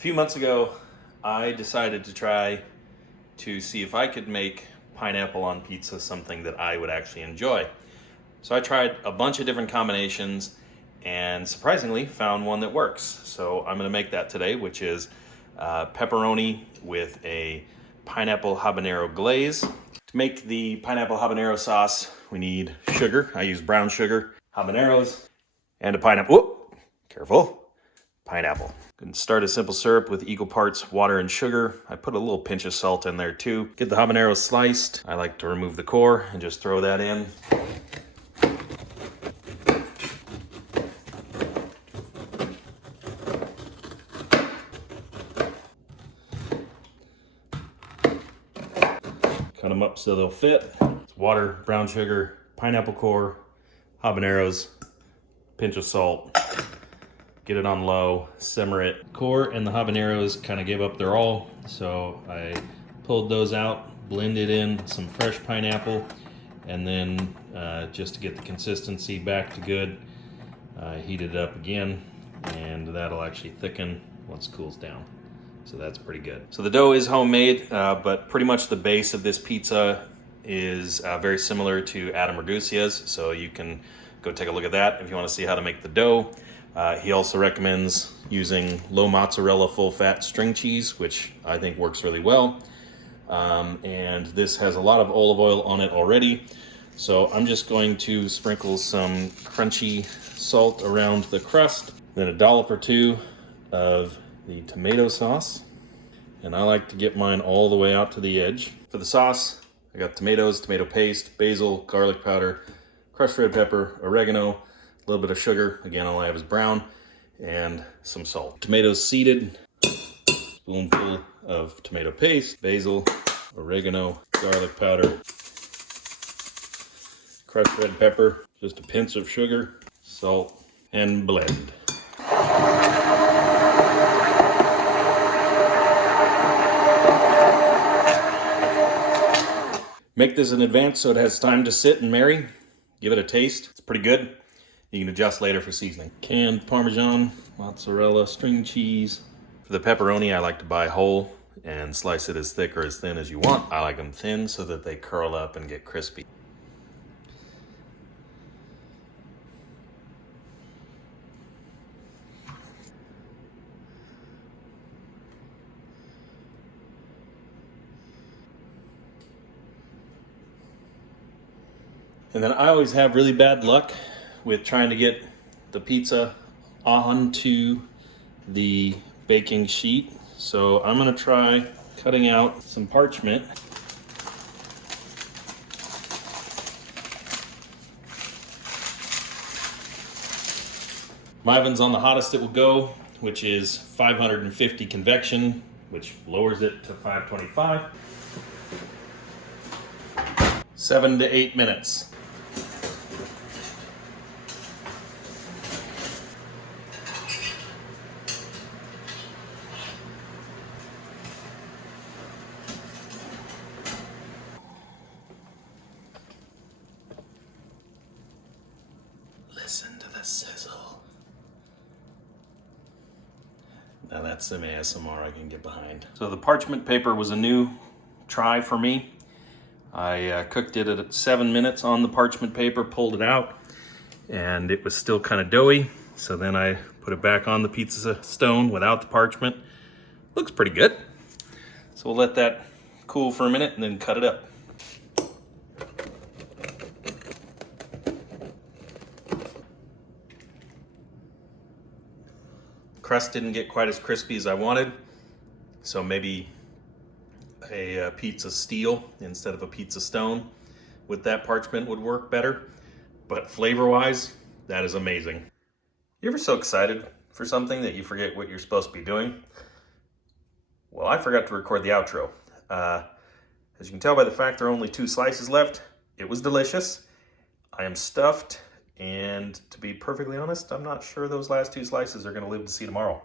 few months ago, I decided to try to see if I could make pineapple on pizza something that I would actually enjoy. So I tried a bunch of different combinations and surprisingly found one that works. So I'm gonna make that today, which is pepperoni with a pineapple habanero glaze. To make the pineapple habanero sauce, we need sugar. I use brown sugar, habaneros, and a pineapple. Whoop, careful. Pineapple. Can start a simple syrup with equal parts water and sugar. I put a little pinch of salt in there too. Get the habaneros sliced. I like to remove the core and just throw that in. Cut them up so they'll fit. It's water, brown sugar, pineapple core, habaneros, pinch of salt. Get it on low, simmer it. Core and the habaneros kind of gave up their all, so I pulled those out, blended in some fresh pineapple, and then just to get the consistency back to good, heat it up again, and that'll actually thicken once it cools down. So that's pretty good. So the dough is homemade, but pretty much the base of this pizza is very similar to Adam Ragusia's, so you can go take a look at that if you want to see how to make the dough. He also recommends using low mozzarella full fat string cheese, which I think works really well. And this has a lot of olive oil on it already. So I'm just going to sprinkle some crunchy salt around the crust, then a dollop or two of the tomato sauce. And I like to get mine all the way out to the edge. For the sauce, I got tomatoes, tomato paste, basil, garlic powder, crushed red pepper, oregano, a little bit of sugar, again all I have is brown, and some salt. Tomatoes seeded, spoonful of tomato paste, basil, oregano, garlic powder, crushed red pepper, just a pinch of sugar, salt, and blend. Make this in advance so it has time to sit and marry. Give it a taste, it's pretty good. You can adjust later for seasoning. Canned Parmesan, mozzarella, string cheese. For the pepperoni, I like to buy whole and slice it as thick or as thin as you want. I like them thin so that they curl up and get crispy. And then I always have really bad luck with trying to get the pizza onto the baking sheet. So I'm gonna try cutting out some parchment. My oven's on the hottest it will go, which is 550 convection, which lowers it to 525. 7 to 8 minutes. Listen to the sizzle. Now that's some ASMR I can get behind. So the parchment paper was a new try for me. I cooked it at 7 minutes on the parchment paper, pulled it out, and it was still kind of doughy. So then I put it back on the pizza stone without the parchment. Looks pretty good. So we'll let that cool for a minute and then cut it up. Crust didn't get quite as crispy as I wanted, so maybe a pizza steel instead of a pizza stone with that parchment would work better. But flavor-wise, that is amazing. You ever so excited for something that you forget what you're supposed to be doing? Well, I forgot to record the outro. As you can tell by the fact there are only 2 slices left, it was delicious. I am stuffed. And to be perfectly honest, I'm not sure those last 2 slices are going to live to see tomorrow.